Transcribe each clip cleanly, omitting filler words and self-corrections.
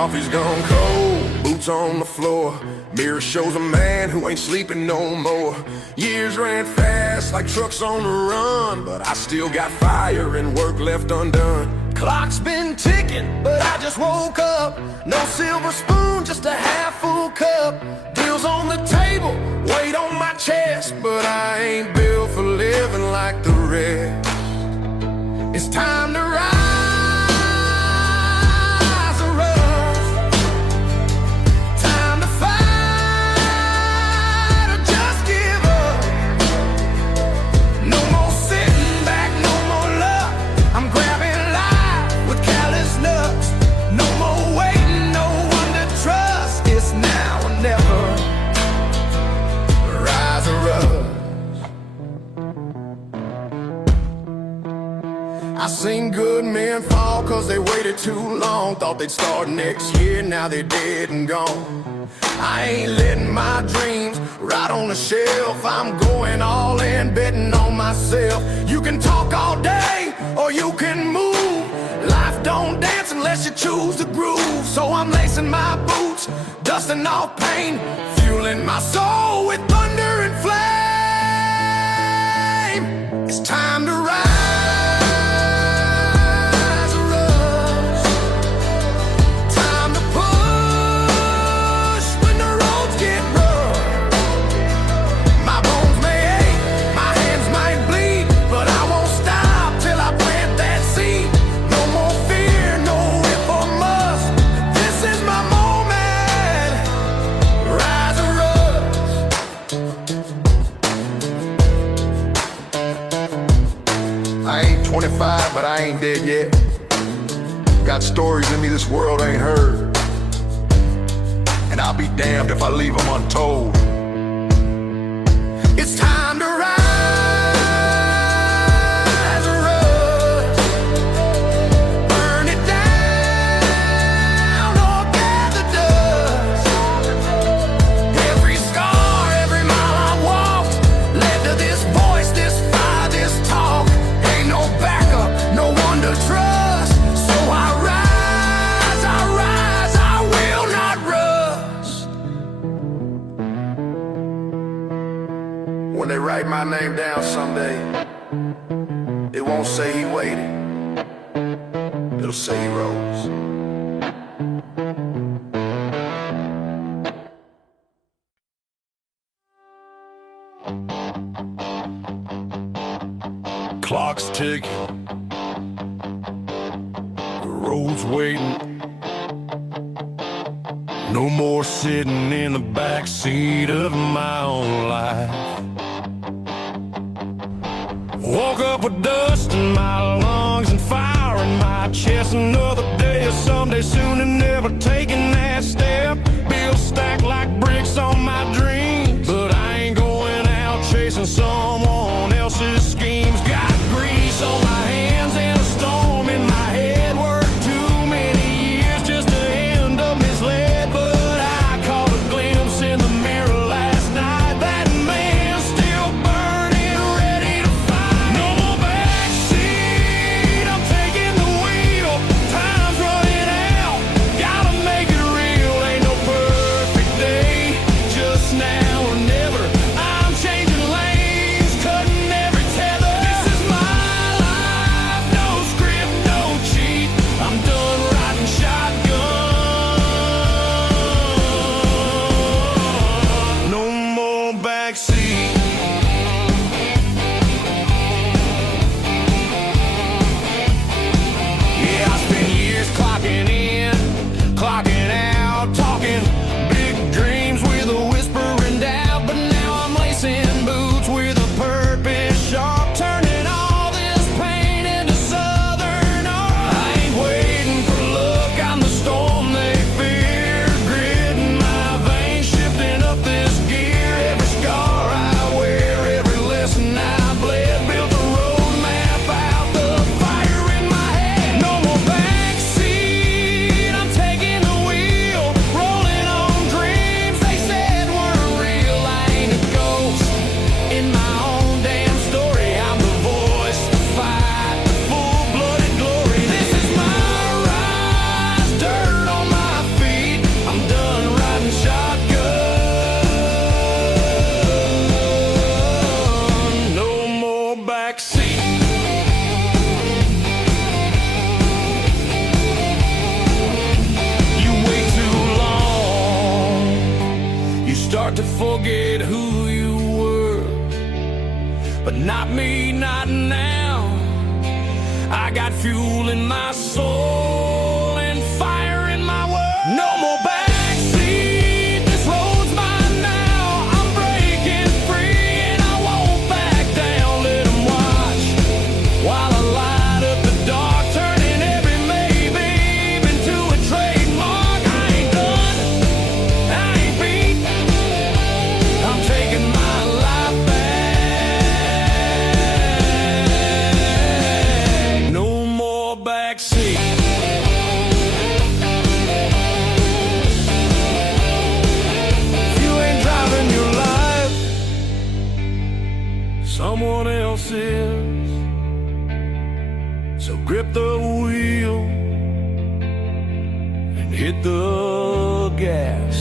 Coffee's gone cold, boots on the floor. Mirror shows a man who ain't sleeping no more. Years ran fast like trucks on the run, but I still got fire and work left undone. Clock's been ticking, but I just woke up. No silver spoon, just a half-full cup. Deals on the table, weight on my chest, but I ain't built for living like the rest. It's time to rise or up. Time to fight or just give up. No more sitting back, no more luck. I'm grabbing life with callous nuts. No more waiting, no one to trust. It's now or never. Rise or up. I seen good men fall cause they waited too long. Thought they'd start next year, now they're dead and gone. I ain't letting my dreams rot on the shelf. I'm going all in, betting on myself. You can talk all day, or you can move. Life don't dance unless you choose to groove. So I'm lacing my boots, dusting off pain, fueling my soul with thunder and flame. It's time to rise. I ain't 25, but I ain't dead yet. Got stories in me this world ain't heard, and I'll be damned if I leave them untold. It's time to rise or up. Burn it down or gather dust. Every scar, every mile I walked led to this voice, this fire, this talk. Ain't no backup, no one to trust. So I rise, I will not rust. When they write my name down someday, it won't say he waited, it'll say he rose. Clock's ticking, the road's waiting. No more sitting in the backseat of my own life. Woke up with dust in my lungs and fire in my chest. Another day or someday soon and never taking that step. Bills stacked like bricks on my dreams, but I ain't going out chasing someone else's schemes. Got grease on my hands and a storm in my head. Worked too many years just to end up misled, but I caught a glimpse in the mirror last night. That man still burning, ready to fight. No more backseat You start to forget who you were. But not me, not now. I got fuel in my soul and fire in my world. No more backseat, this road's mine now. I'm breaking free and I won't back down. Let 'em watch while I light up the dark, turning every maybe into a trademark. I ain't done, I ain't beat. I'm taking my life back. No more backseat. If you ain't driving your life, someone else is. So grip the wheel and hit the gas.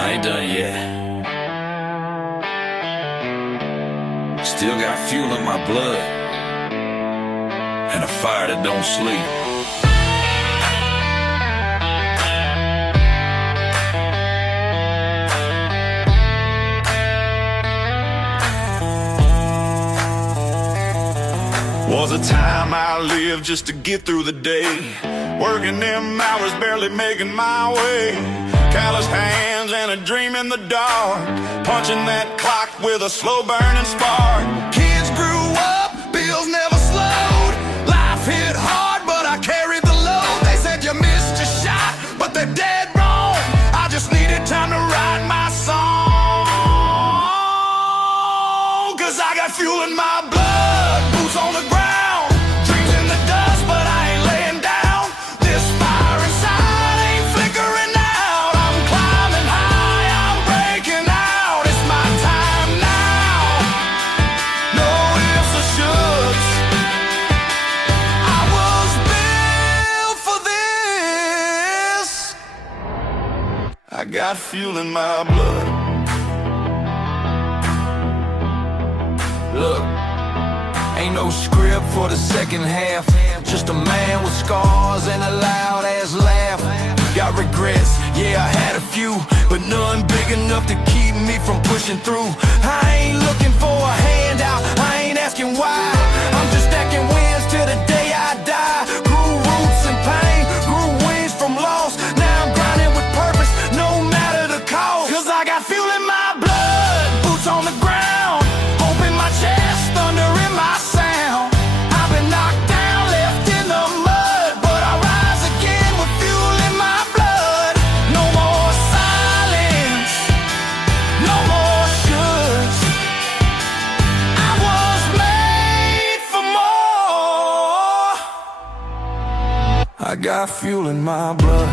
I ain't done yet. Still got fuel in my blood and a fire that don't sleep. Was a time I lived just to get through the day, working them hours, barely making my way. Calloused hands and a dream in the dark, punching that clock with a slow burning spark. Kids grew up, bills never slowed. Life hit hard, but I carried the load. They said you missed your shot, but they're dead wrong. I just needed time to write my song. 'Cause I got fuel in my blood, boots on the ground, dreams in the dust, but I ain't laying down. This fire inside ain't flickering out. I'm climbing high, I'm breaking out. It's my time now. No ifs or shoulds. I was built for this. I got fuel in my blood. Look, ain't no script for the second half. Just a man with scars and a loud ass laugh. Got regrets, yeah, I had a few, but none big enough to keep me from pushing through. I ain't looking for a handout, I ain't asking why. I'm just stacking wins till the day I die. Grew roots in pain, grew wings from loss. Now I'm grinding with purpose, no matter the cost. 'Cause I got fuel in my blood, boots on the ground, hope in my chest, thunder in my sound. I've been knocked down, left in the mud, but I rise again with fuel in my blood. No more silence, no more shoulds. I was made for more. I got fuel in my blood.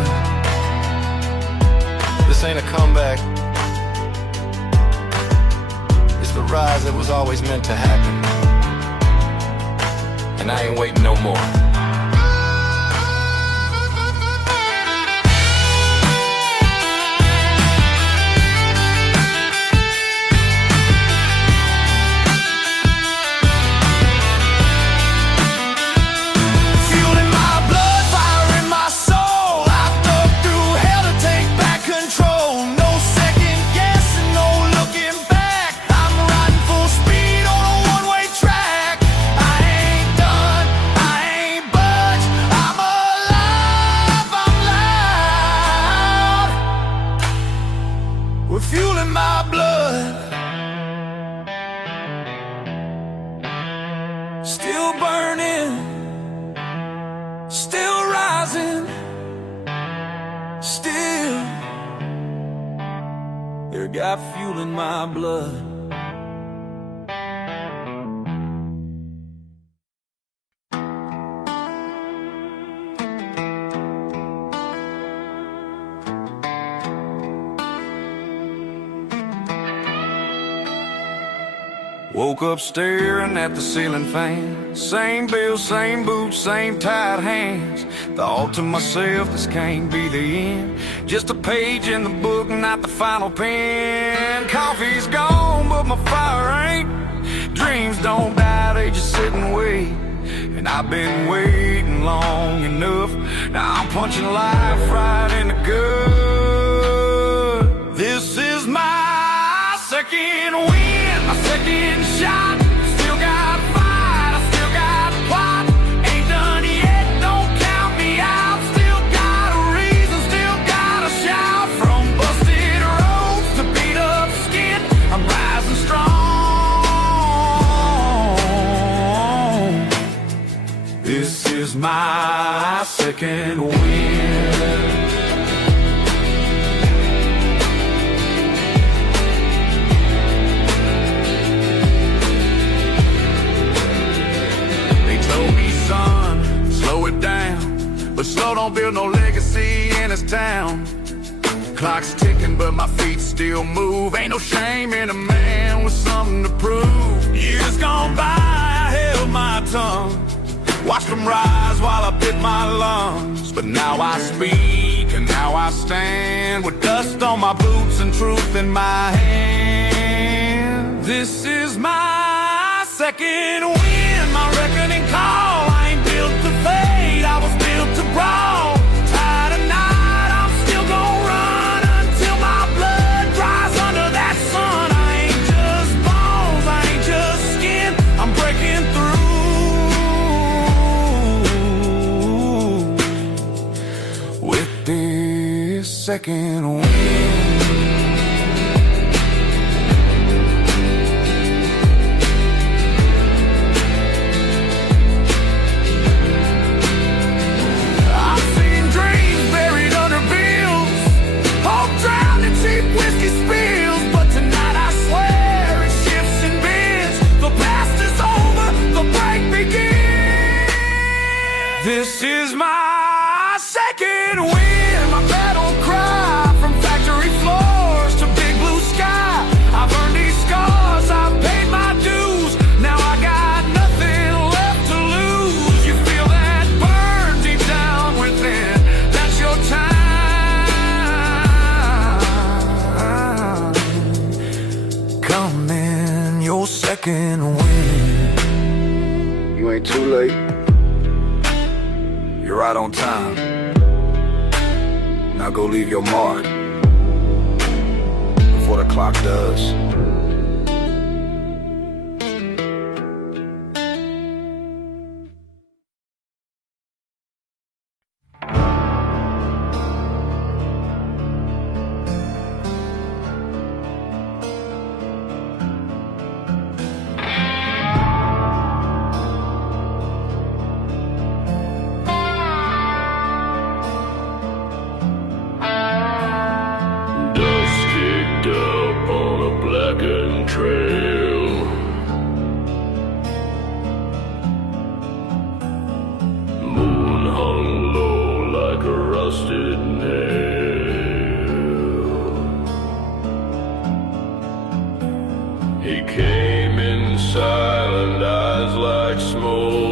This ain't a comeback. It's the rise that was always meant to happen. And I ain't waiting no more. Fuel in my blood, fire in my soul. I thug through hell to take back control. No second guessing, no looking back. I'm riding full speed on a one-way track. I ain't done, I ain't budged. I'm alive, I'm loud. With fuel in my blood, still burning, still rising, still. There got fuel in my blood. Woke up staring at the ceiling fan. Same bill, same boots, same tight hands. Thought to myself, this can't be the end. Just a page in the book, not the final pen. Coffee's gone, but my fire ain't. dreams don't die, they just sit and wait. And I've been waiting long enough. Now I'm punching life right in the gut. This is my second win, my second shot. Still got fight, I still got plot. Ain't done yet, don't count me out. Still got a reason, still got a shout. From busted roads to beat up skin, I'm rising strong. This is my second win. They told me, son, slow it down, but slow don't build no legacy in this town. Clock's ticking, but my feet still move. Ain't no shame in a man with something to prove. Years gone by, I held my tongue, watched them rise while I bit my lungs. But now I speak and now I stand, with dust on my boots and truth in my hand. This is my second win, my reckoning call. I ain't built to fade, I was built to brawl. Tired of night, I'm still gonna run until my blood dries under that sun. I ain't just bones, I ain't just skin, I'm breaking through with this second win. I've seen dreams buried under bills, hope drowned in cheap whiskey spills. But tonight I swear it shifts and bends. The past is over, the break begins. This is my second win, my battle cry. From factory floors to big blue sky, I've earned these scars, I've paid my dues. Now I got nothing left to lose. You feel that burn deep down within, that's your time. Come in, your second win. You ain't too late, you're right on time. Now go leave your mark before the clock does. Dust kicked up on a blackened trail. Moon hung low like a rusted nail. He came in silent, eyes like smoke.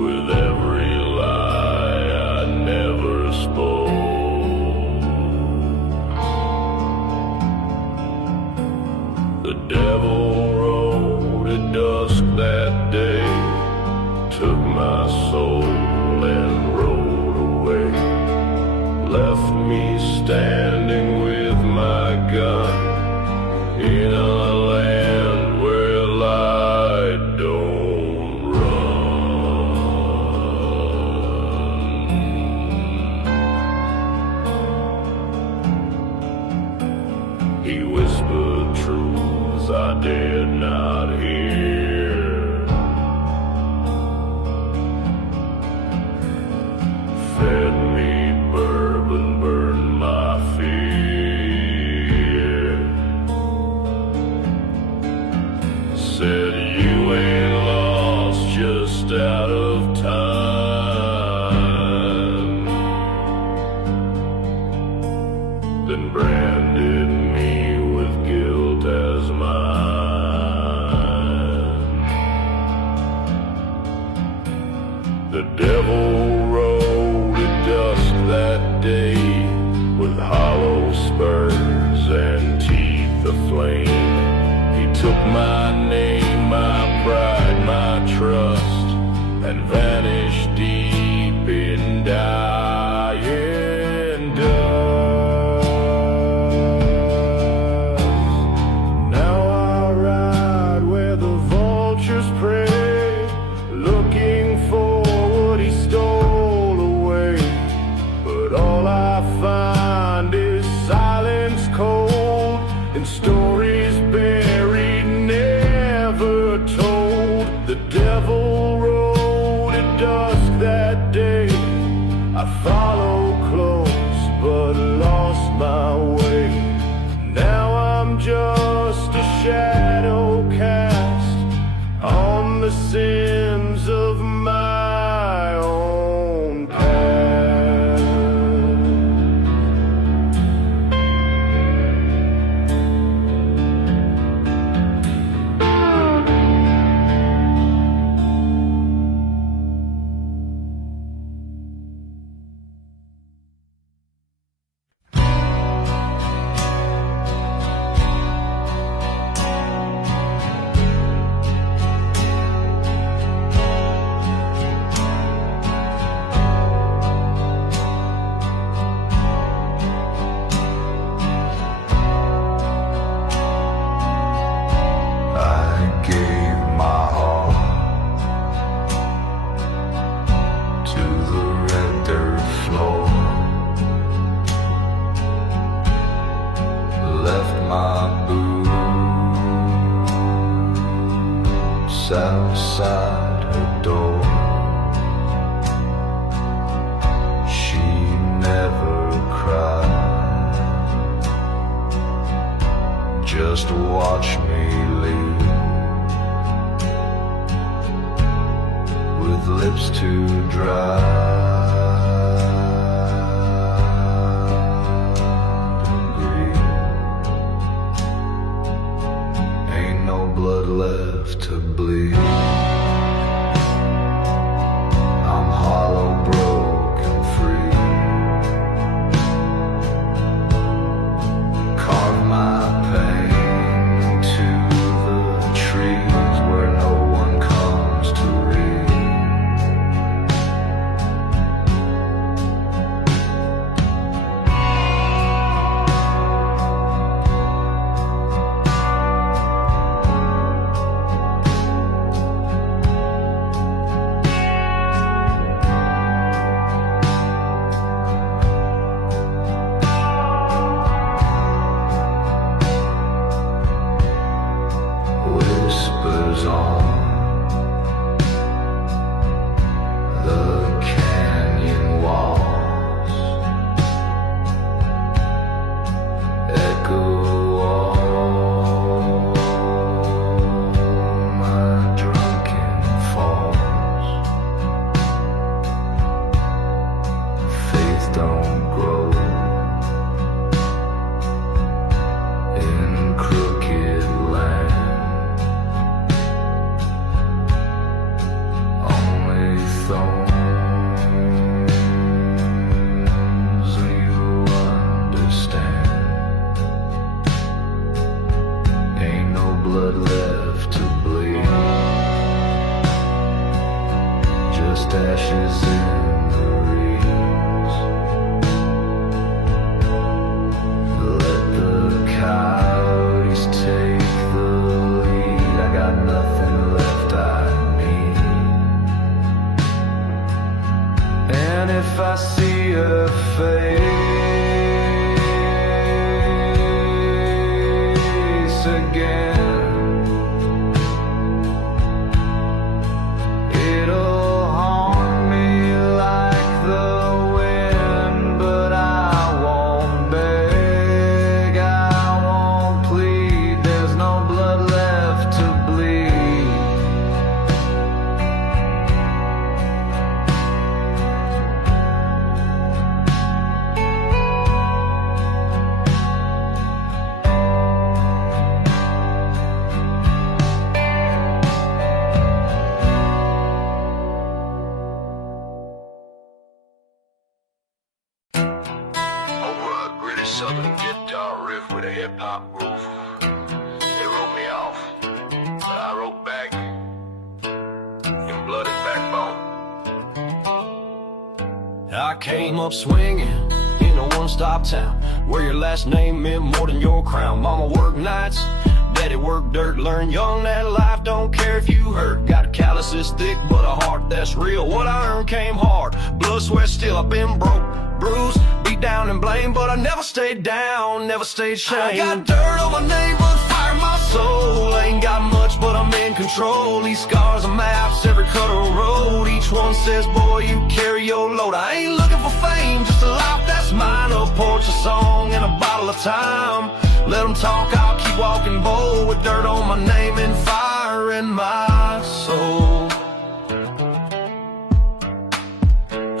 With every lie I never spoke, the devil rode at dusk that day, took my soul and rode away, left me standing with my gun in a land where light don't run. He whispered truths I dared not hear, fed me bourbon, burned my fear, said you ain't lost, just out of time, then branded me with guilt as mine. The devil rode at dusk that day with hollow spurs and took my name, my pride, my trust, and vanished deep in dying dust. Now I ride where the vultures prey, looking for what he stole away. But all I find is silence cold and stories buried, never told. The devil rode at dusk that day. I followed close but lost my way. Now I'm just a shadow cast on the sins of my own past. Outside her door, she never cried. Just watch me leave with lips too dry to breathe. Ain't no blood left to bleed. I'm hollow, broken, free. Carve my pain into the trees where no one comes to read. Whispers on the canyon walls, echo all my drunken falls. Faith don't grow in crooked land. Thorns, you understand. Ain't no blood left to bleed, just ashes in the reeds. Let the coyotes take the lead. I got nothing left I need. And if I see her face again, it'll haunt me like the wind. But I won't beg, I won't plead. There's no blood left to bleed. Southern guitar riff with a hip-hop groove. They wrote me off. came up swinging in a one-stop town where your last name meant more than your crown. Mama worked nights, daddy worked dirt. Learned young that life don't care if you hurt. Got calluses thick but a heart that's real. What I earned came hard, blood, sweat, still. I've been broke, bruised, beat down and blamed, but I never stayed down, never stayed shamed. I got dirt on my name but fire in my soul. Ain't got much but I'm in control. These scars are maps, every cut of road. Each one says, boy, you carry your load. I ain't looking for fame, just a life that's mine. A porch, a song, and a bottle of time. Let them talk, I'll keep walking bold with dirt on my name and fire in my soul.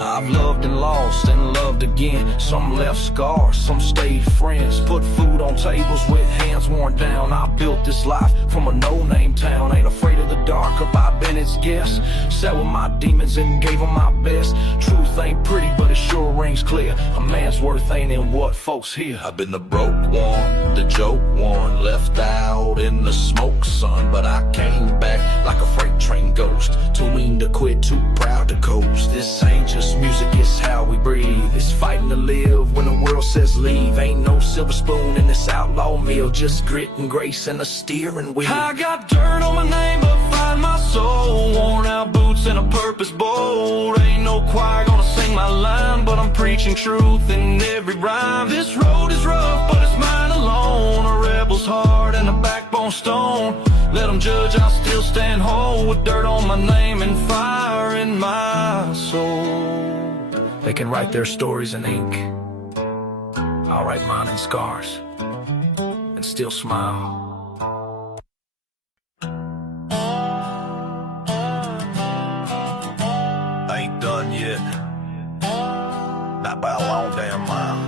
I've loved and lost and loved again. Some left scars, some stayed friends. Put food on tables with hands worn down. I built this life from a no-name town. Ain't afraid of the dark or by Bennett's guess. Sat with my demons and gave them my best. Truth ain't pretty but it sure rings clear. A man's worth ain't in what folks hear. I've been the broke one, the joke one, left out in the smoke, son. But I came back like a freight train ghost. Too mean to quit, too proud to coast. This ain't just music, it's how we breathe. It's fighting to live when the world says leave. Ain't no silver spoon in this outlaw meal, just grit and grace and a steering wheel. I got dirt on my name but find my soul. Worn out boots and a purpose bold. Ain't no choir gonna sing my line, but I'm preaching truth in every rhyme. This road is rough but it's mine alone. A rebel's heart and a backbone stone. Let them judge, I'll still stand whole with dirt on my name and fire in my soul. They can write their stories in ink, I'll write mine in scars and still smile. I ain't done yet, not by a long damn mile.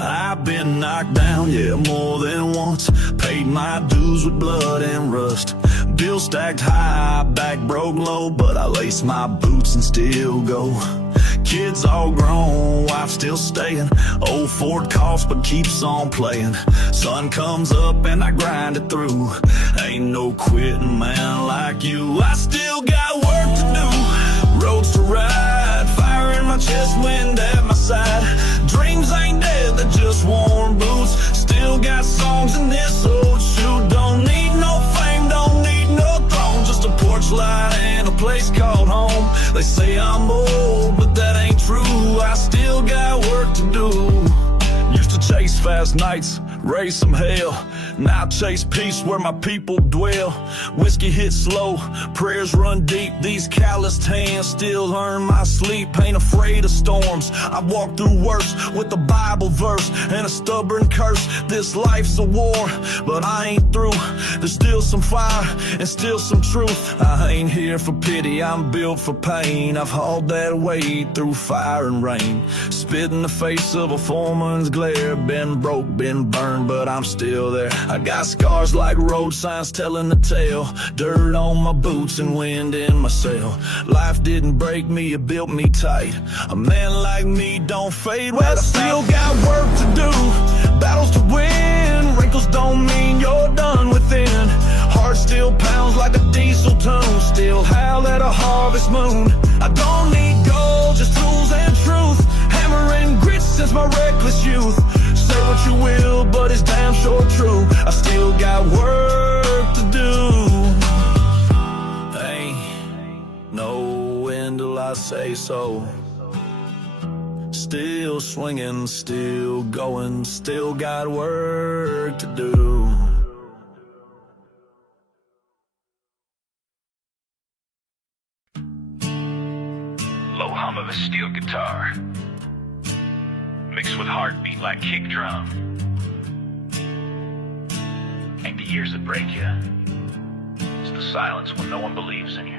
I've been knocked down, yeah, more than once. Paid my dues with blood and rust. Bills stacked high, back broke low, but I lace my boots and still go. Kids all grown, wife still staying. Old Ford coughs but keeps on playing. Sun comes up and I grind it through. Ain't no quitting, man, like you. I still got work to do, roads to ride, fire in my chest, wind at my side. Dreams ain't dead, they're just worn boots. Still got songs in this old shoe. Don't need no fame, don't need no throne, just a porch light and a place called home. They say I'm old, but that ain't true. I still got work to do. Used to chase fast nights, raise some hell. Now chase peace where my people dwell. Whiskey hits slow, prayers run deep. These calloused hands still earn my sleep. Ain't afraid of storms, I walk through worse with a Bible verse and a stubborn curse. This life's a war, but I ain't through. There's still some fire and still some truth. I ain't here for pity, I'm built for pain. I've hauled that weight through fire and rain. Spit in the face of a foreman's glare. Been broke, been burned, but I'm still there. I got scars like road signs telling the tale. Dirt on my boots and wind in my sail. Life didn't break me, it built me tight. A man like me don't fade. Well, I still got work to do, battles to win. Wrinkles don't mean you're done within. Heart still pounds like a diesel tune. Still howl at a harvest moon. I don't need gold, just tools and truth. Hammer and grit since my reckless youth. Say what you will, but it's damn sure true. I still got work to do. Ain't no end till I say so. Still swinging, still going, still got work to do. Low hum of a steel guitar, mixed with heartbeat like kick drum. Ain't the ears that break you, it's the silence when no one believes in you.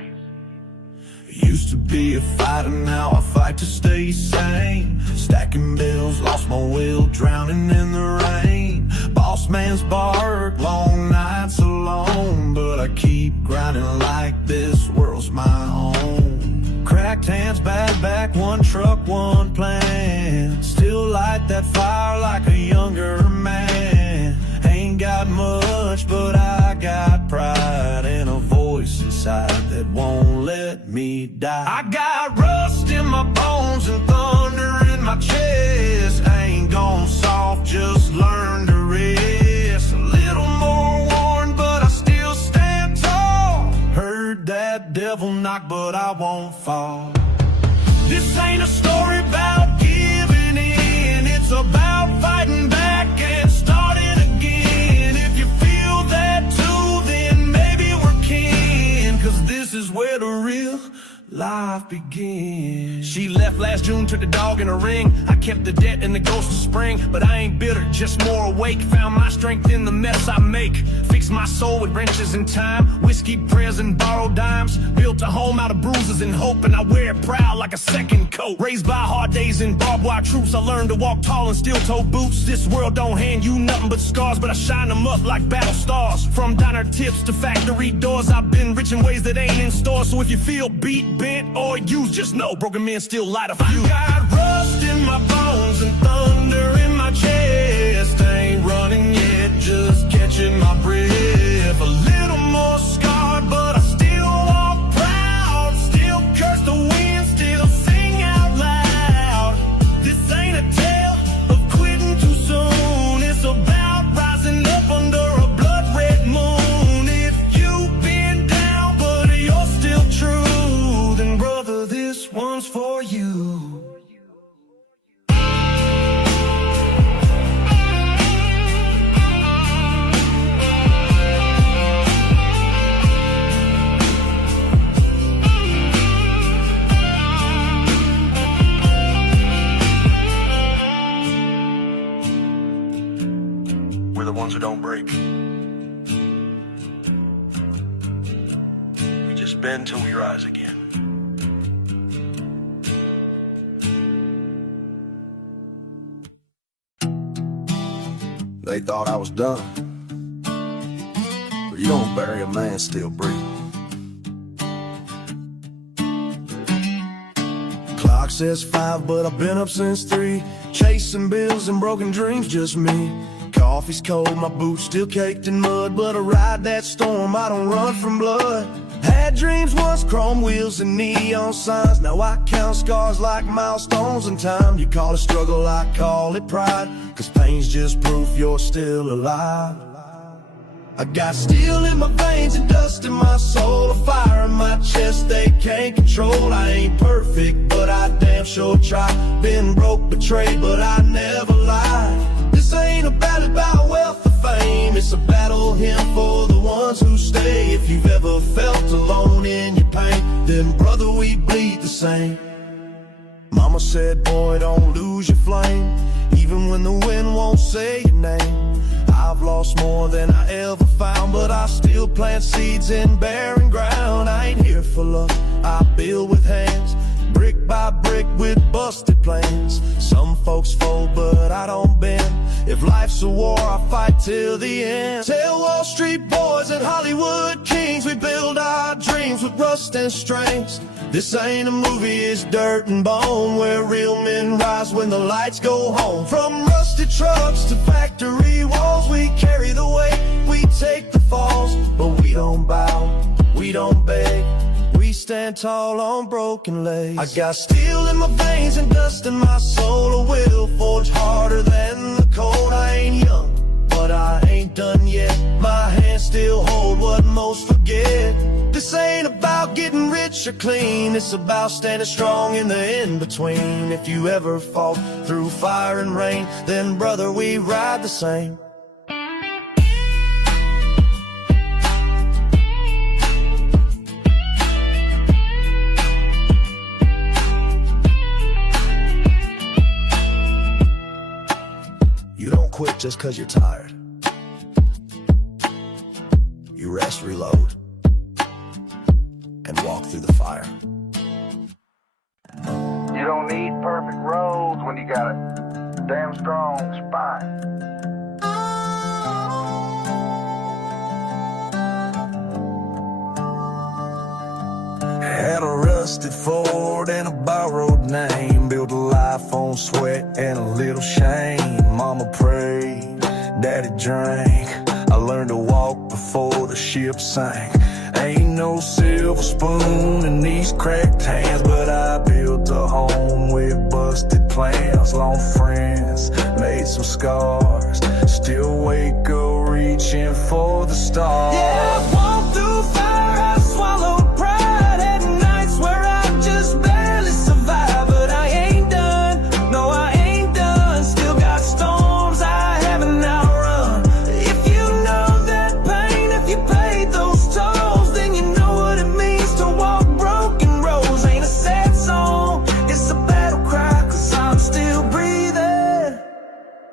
Used to be a fighter, now I fight to stay sane. Stacking bills, lost my will, drowning in the rain. Boss man's bark, long nights alone, but I keep grinding like this world's my home. Cracked hands, bad back, one truck, one plan. Still light that fire like a younger man. Ain't got much, but I got pride and a voice inside that won't let me die. I got rust in my bones and thunder in my chest. I ain't gone soft, just learn to rest. A little more worn, but I still stand tall. Heard that devil knock, but I won't fall. This ain't a story about giving in. It's about fighting back and starting again. If you feel that too, then maybe we're kin. Cause this is where the real life begins. She left last June, took the dog in a ring. I kept the debt and the ghost of spring, but I ain't bitter, just more awake. Found my strength in the mess I make. Fixed my soul with wrenches in time, whiskey, prayers, and borrowed dimes. Built a home out of bruises and hope, and I wear it proud like a second coat. Raised by hard days and barbed wire troops, I learned to walk tall in steel-toe boots. This world don't hand you nothing but scars, but I shine them up like battle stars. From diner tips to factory doors, I've been rich in ways that ain't in store. So if you feel beat, bent, or used, just know broken men still light a fuse. I got rust in my bones and thunder in my chest. I ain't running yet, just catching my breath. A little more scarred, but I still walk proud. Still curse the wind, still sing out loud. This ain't a tale of quitting too soon. It's about rising up under a blood-red moon. If you've been down, but you're still true, then brother, this one's for you. We're the ones who don't break. We just bend till we rise again. They thought I was done, but you don't bury a man still breathing. Clock says 5, but I've been up since 3. Chasing bills and broken dreams, just me. Coffee's cold, my boots still caked in mud, but I ride that storm, I don't run from blood. Had dreams once, chrome wheels and neon signs. Now I count scars like milestones in time. You call it struggle, I call it pride, cause pain's just proof you're still alive. I got steel in my veins and dust in my soul, a fire in my chest they can't control. I ain't perfect, but I damn sure try. Been broke, betrayed, but I never lied. This ain't a battle about wealth or fame. It's a battle hymn for the ones who stay. If you've ever felt alone in your pain, then brother, we bleed the same. Mama said, boy, don't lose your flame, even when the wind won't say your name. I've lost more than I ever found, but I still plant seeds in barren ground. I ain't here for luck, I build with hands, brick by brick with busted plans. Some folks fold, but I don't bend. If life's a war, I fight till the end. Tell Wall Street boys and Hollywood kings we build our dreams with rust and strings. This ain't a movie, it's dirt and bone, where real men rise when the lights go home. From rusted trucks to factory walls, we carry the weight, we take the falls. But we don't bow, we don't beg, we stand tall on broken legs. I got steel in my veins and dust in my soul, a will forged harder than the cold. I ain't young, but I ain't done yet. My hands still hold what most forget. This ain't about getting rich or clean, it's about standing strong in the in-between. If you ever fought through fire and rain, then brother, we ride the same. You don't quit just cause you're tired. You rest, reload, and walk through the fire. You don't need perfect roads when you got a damn strong spine. Had a rusted Ford and a borrowed name, built a life on sweat and a little shame. Mama prayed, daddy drank, I learned to walk before the ship sank. Ain't no silver spoon in these cracked hands, but I built a home with busted plans. Long friends made some scars, still wake up reaching for the stars. Yeah, I walked through fire, I swallowed pride at nights where I just barely survive. But I ain't done, no I ain't done. Still got storms I haven't outrun. If you know that pain, if you paid those tolls, then you know what it means to walk broken roads. Ain't a sad song, it's a battle cry, 'cause I'm still breathing,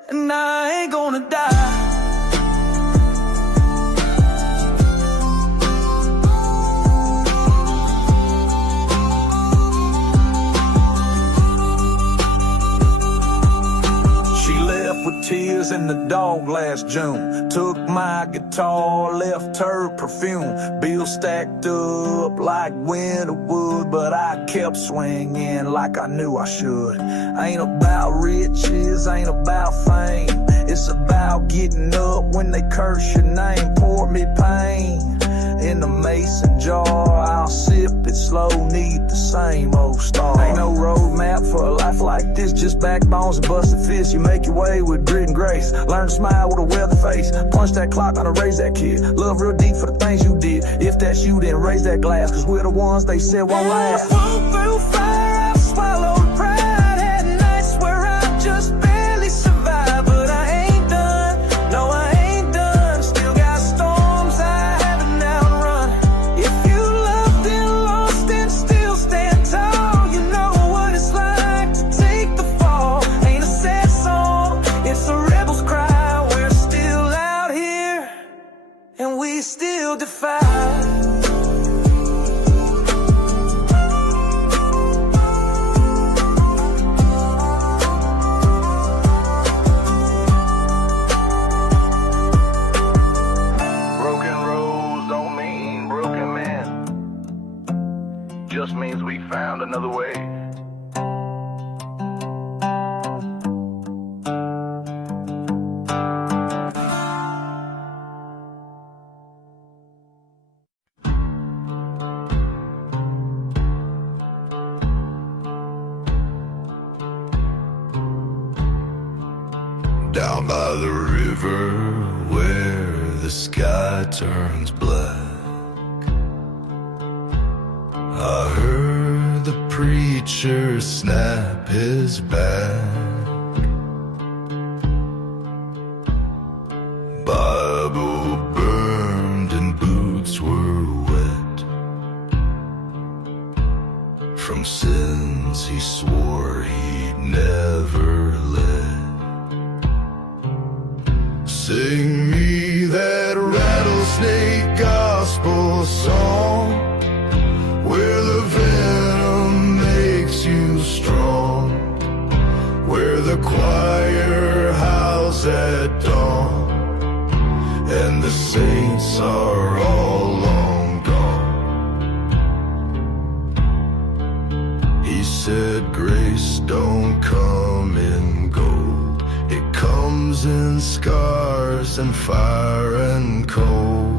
and I ain't gonna die. Tears in the dog last June. Took my guitar, left her perfume. Bills stacked up like winter wood, but I kept swinging like I knew I should. Ain't about riches, ain't about fame. It's about getting up when they curse your name. Pour me pain in a mason jar, I'll sip it slow, need the same old star. Ain't no roadmap for a life like this, just backbones and busted fists. You make your way with grit and grace, learn to smile with a weathered face. Punch that clock, gonna raise that kid. Love real deep for the things you did. If that's you, then raise that glass, 'cause we're the ones they said won't last. I walked through fire, I've swallowed pride. Had nights where I just barely survived, but I ain't done, no I ain't done. Still got storms I haven't outrun. If you loved and lost and still stand tall, you know what it's like to take the fall. Ain't a sad song, it's a rebel's cry. We're still out here, and we still defy. Broken roads don't mean broken men. Just means we found another way. Down by the river where the sky turns black, I heard the preacher snap his back. Bible burned and boots were wet from sins he swore he'd never let. Sing me that rattlesnake gospel song, where the venom makes you strong, where the choir howls at dawn, and the saints are all long gone. He said grace don't come in gold, it comes in scars and fire and cold.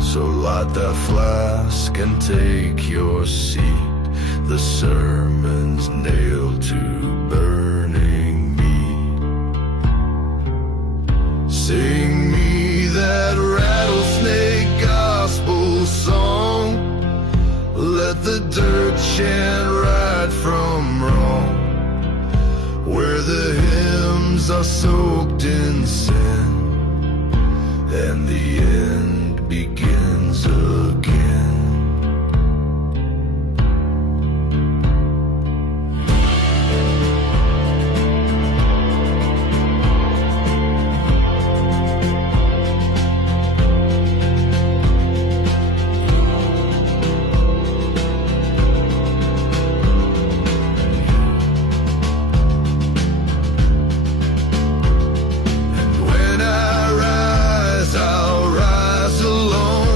So light that flask and take your seat. The sermon's nailed to burning meat. Sing me that rattlesnake gospel song, let the dirt chant right from wrong, where the hymns are soaked in sin, and the end begins again. When I rise, I'll rise alone.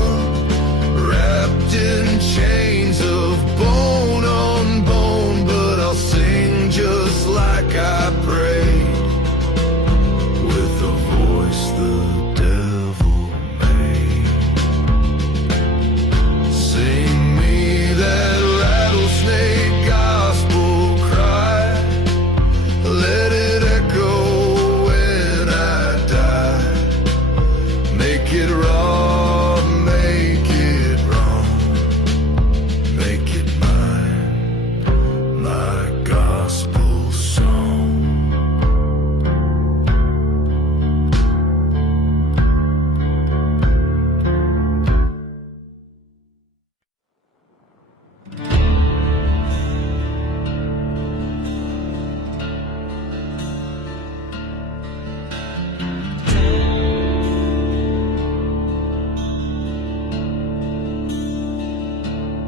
Make it raw, make it wrong, make it mine, my gospel song.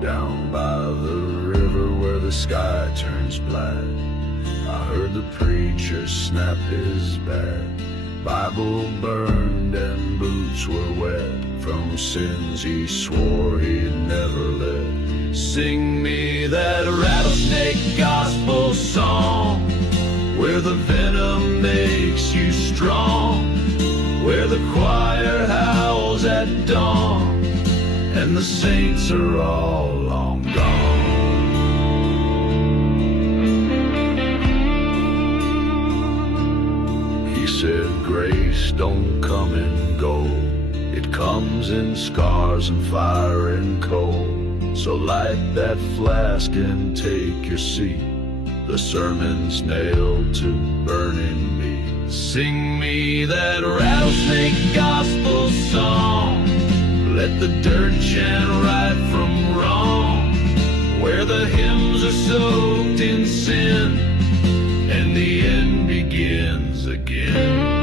Down by the river where the sky turns black, I heard the preacher snap his bat. Bible burned and boots were wet from sins he swore he'd never let. Sing me that rattlesnake gospel song, where the venom makes you strong, where the choir howls at dawn and the saints are all long gone. He said grace don't come and go, it comes in scars and fire and cold. So light that flask and take your seat, the sermon's nailed to burning meat. Sing me that rattlesnake gospel song, let the dirt chant right from wrong, where the hymns are soaked in sin and the end begins again.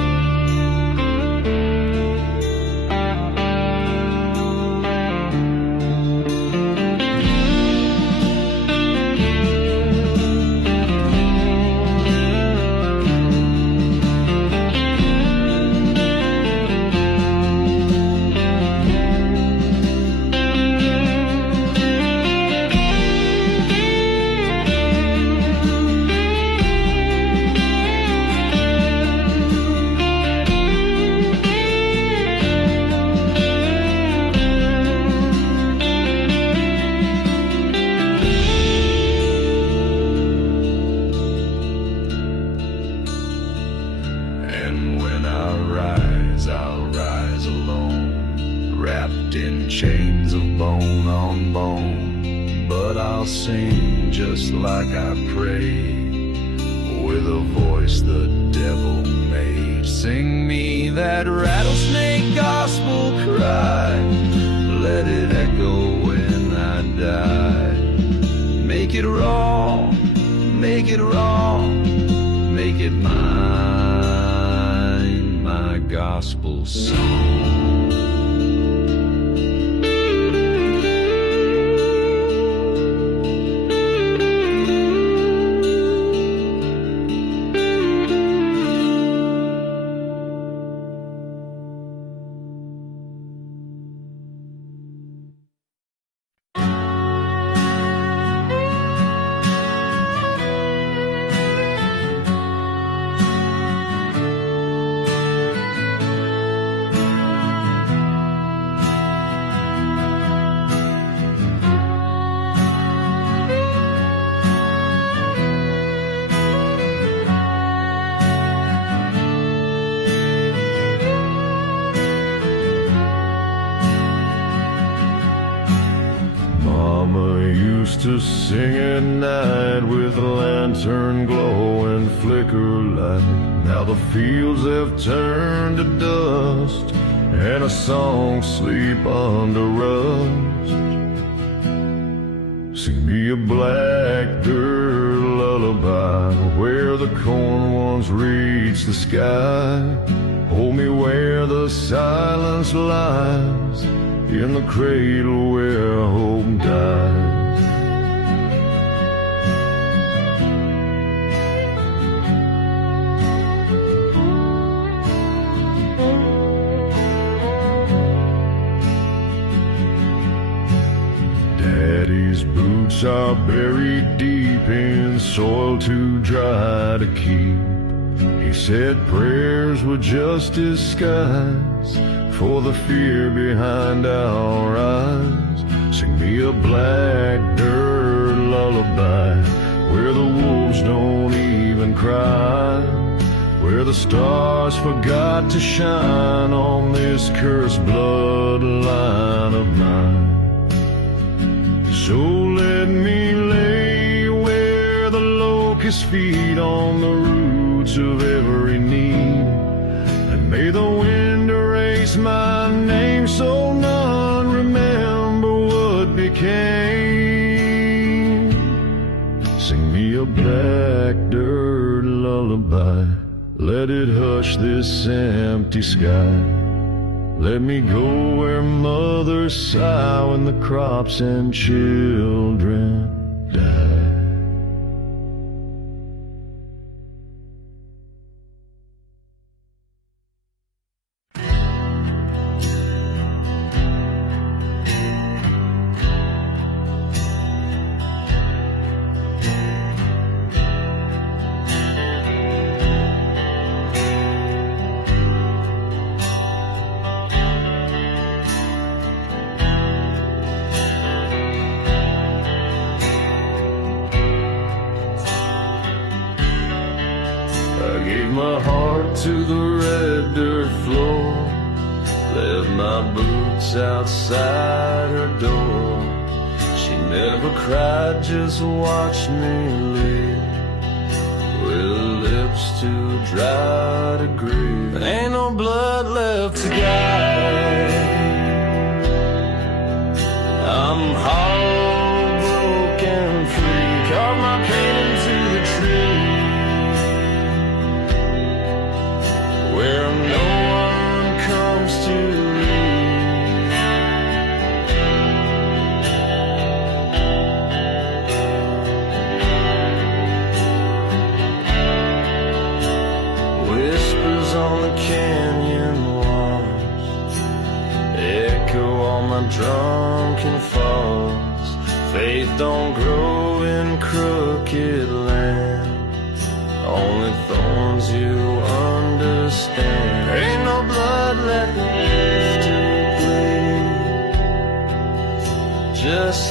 And when I rise, I'll rise alone, wrapped in chains of bone on bone. But I'll sing just like I pray, with a voice the devil made. Sing me that rattlesnake gospel cry, let it echo when I die. Make it wrong, make it wrong, make it mine, my gospel song. To sing at night with a lantern glow and flicker light. Now the fields have turned to dust and a song sleep under rust. Sing me a blackbird lullaby where the corn once reached the sky. Hold me where the silence lies, in the cradle where hope dies. Daddy's boots are buried deep in soil too dry to keep. He said prayers were just disguise for the fear behind our eyes. Sing me a black dirt lullaby where the wolves don't even cry, where the stars forgot to shine on this cursed bloodline of mine. So let me lay where the locusts feed on the roots of every need, and may the wind erase my name so none remember what became. Sing me a black dirt lullaby, let it hush this empty sky. Let me go where mothers sigh when the crops and children die. I gave my heart to the red dirt floor, left my boots outside her door. She never cried, just watched me live, with lips too dry to grieve. Ain't no blood left to guide. I'm hollow, broken, free, carved my pain into the tree, where no one comes to read. Whispers on the canyon walls echo all my drunken falls. Faith don't grow in crooked land, only thorns you understand. Ain't no blood left to bleed, just